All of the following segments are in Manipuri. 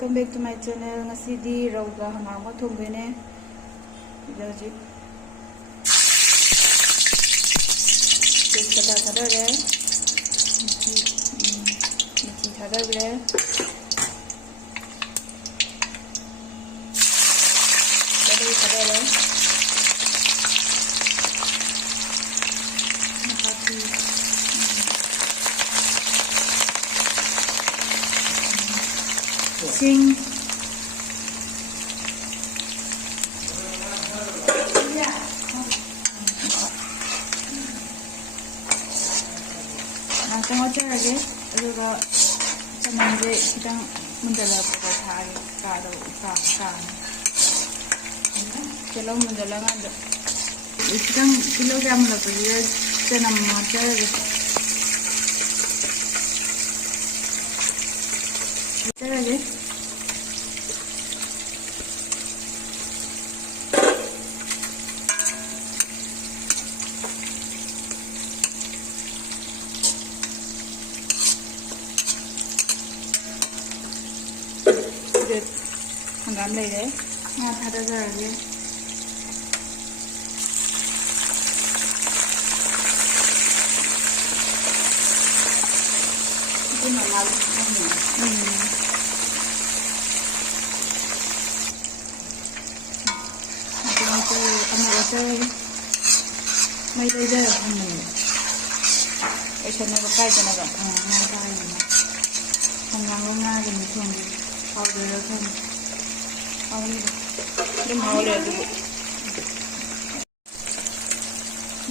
Welcome back to my channel. Ngasidi rauga hangarma thongdene. Idaji. Tejpata thadare. Michi thadare. Thadare. Sing. Langsung aja lagi, juga senang deh kita mendalam berkali kado ikan. Kalau mendalam ada, kita kilogram lebih ya senang macam lagi. Kita lagi. Hangam lấy đấy, ngon thật là giờ đi. Cái mà lâu không nhỉ? Cái chơi mấy đây giờ không nhỉ? Cái chân này có cái chân này có ngay cái gì mà không ngang không ngay thì mình thường đi bao giờ không.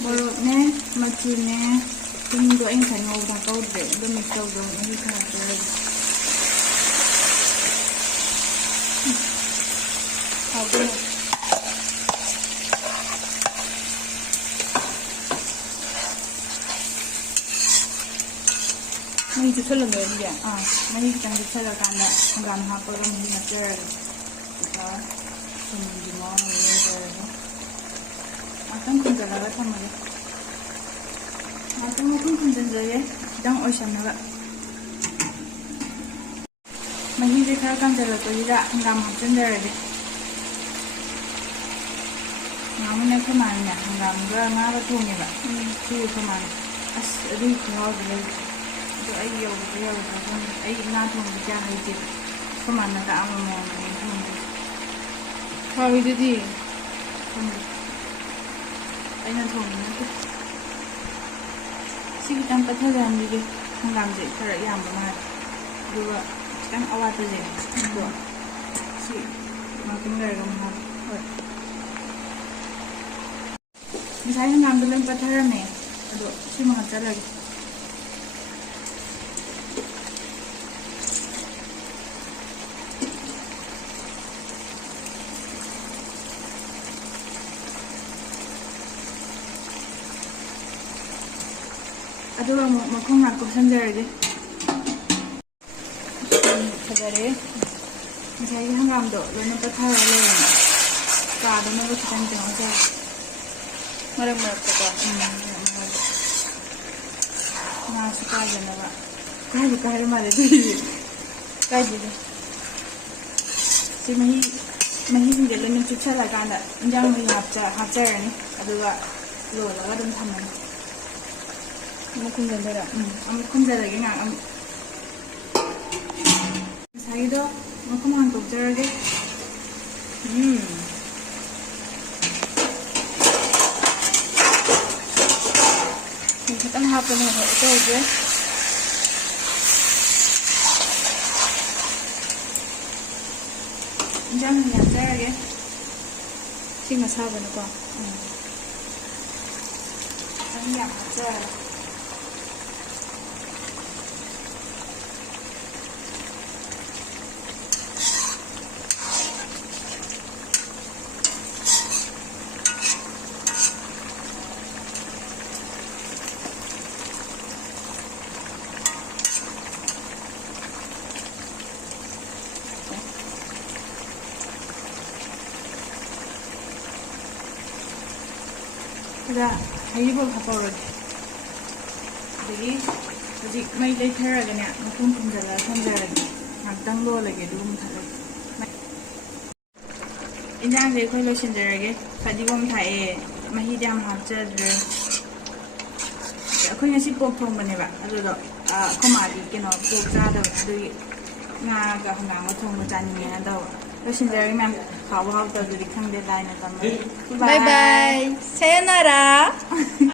Boroknya, macamnya, tunggu yang saya ngau kau deh, demi kau dong ini kerja. Apa? Ini juga lembut dia, ini kita juga lakukan dah, enggak apa orang ini macam. Di mana ini akan kunjungan apa mana? Akan mungkin kunjungan ya, sedang ocean apa? Mungkin jika akan jalan tu tidak enggak macam dari. Namun yang kemana? Enggak enggak apa tu ni pak? Tu kemana? As ada kau boleh. Tu ayah ayah nak tu macam itu. Kemana tak aman mana? Hawidudi. Aina thongna. Sigi tang pathagan dige hangam je khara yam ba ma. Duwa tang awata je. Do. Si ma king lai gam ha. Hoi. Misai hangam dulang pathara ne. Ado si ma chala ge. Aduh, mau ngaku sendiri deh. Sendiri. Misalnya hangam do, lo nampak thara lo. Kado nampak kita tengok aja. Merek apa? Masuk aja nama. Kali mana tu? Kali deh. Si mahi tinggal dengan cuci lagi anda. Jangan mahi hapcar ni. Aduh, lo laga dum thaman. Amukum jandara, amukum jandara lagi nak am. Saya itu, amukum hantuk jara lagi. Kita nak apa ni? Itu aja. Jangan yang jara lagi. Sini sahaja nak kau. Jangan yang jara. Ada, hari boleh apa orang? Jadi, Hꯧꯖꯤꯛ ꯃꯩ ꯂꯩꯊꯔꯒꯅꯦ ꯃꯈꯨꯝ ꯈꯨꯝꯖꯤꯜꯂꯒ ꯊꯝꯖꯔꯒꯦ ꯉꯥꯛꯇꯪ ꯂꯣꯜꯂꯒꯦ ꯑꯗꯨꯒ ꯃꯨꯊꯠꯂꯒꯦ ꯏꯟꯖꯥꯡꯁꯦ ꯑꯩꯈꯣꯏ ꯂꯣꯏꯁꯤꯟꯖꯔꯒꯦ ꯐꯗꯤꯒꯣꯝ ꯊꯥꯛꯑꯦ ꯃꯍꯤꯗꯤ ꯌꯥꯝ ꯍꯥꯞꯆꯗ꯭ꯔꯦ ꯑꯩꯈꯣꯏ ꯉꯁꯤ ꯄꯣꯛ ꯊꯣꯡꯕꯅꯦꯕ ꯑꯗꯨꯗꯣ ꯑꯩꯈꯣꯏ ꯃꯥꯗꯤ ꯀꯩꯅꯣ ꯄꯣꯛ ꯆꯥꯗꯕ ꯑꯗꯨꯒꯤ ꯉꯥꯒ ꯍꯪꯒꯥꯝꯒ ꯊꯣꯡꯕ ꯆꯥꯅꯤꯡꯉꯦꯅ ꯇꯧꯕ ꯂꯣꯏꯁꯤꯟꯖꯔꯒꯦ ꯃꯌꯥꯝ ꯍꯥꯎꯕ ꯍꯥꯎꯇꯕꯗꯨꯗꯤ ꯈꯪꯗꯦ ꯂꯥꯏꯅ ꯇꯝꯕ Bye bye. Sayonara.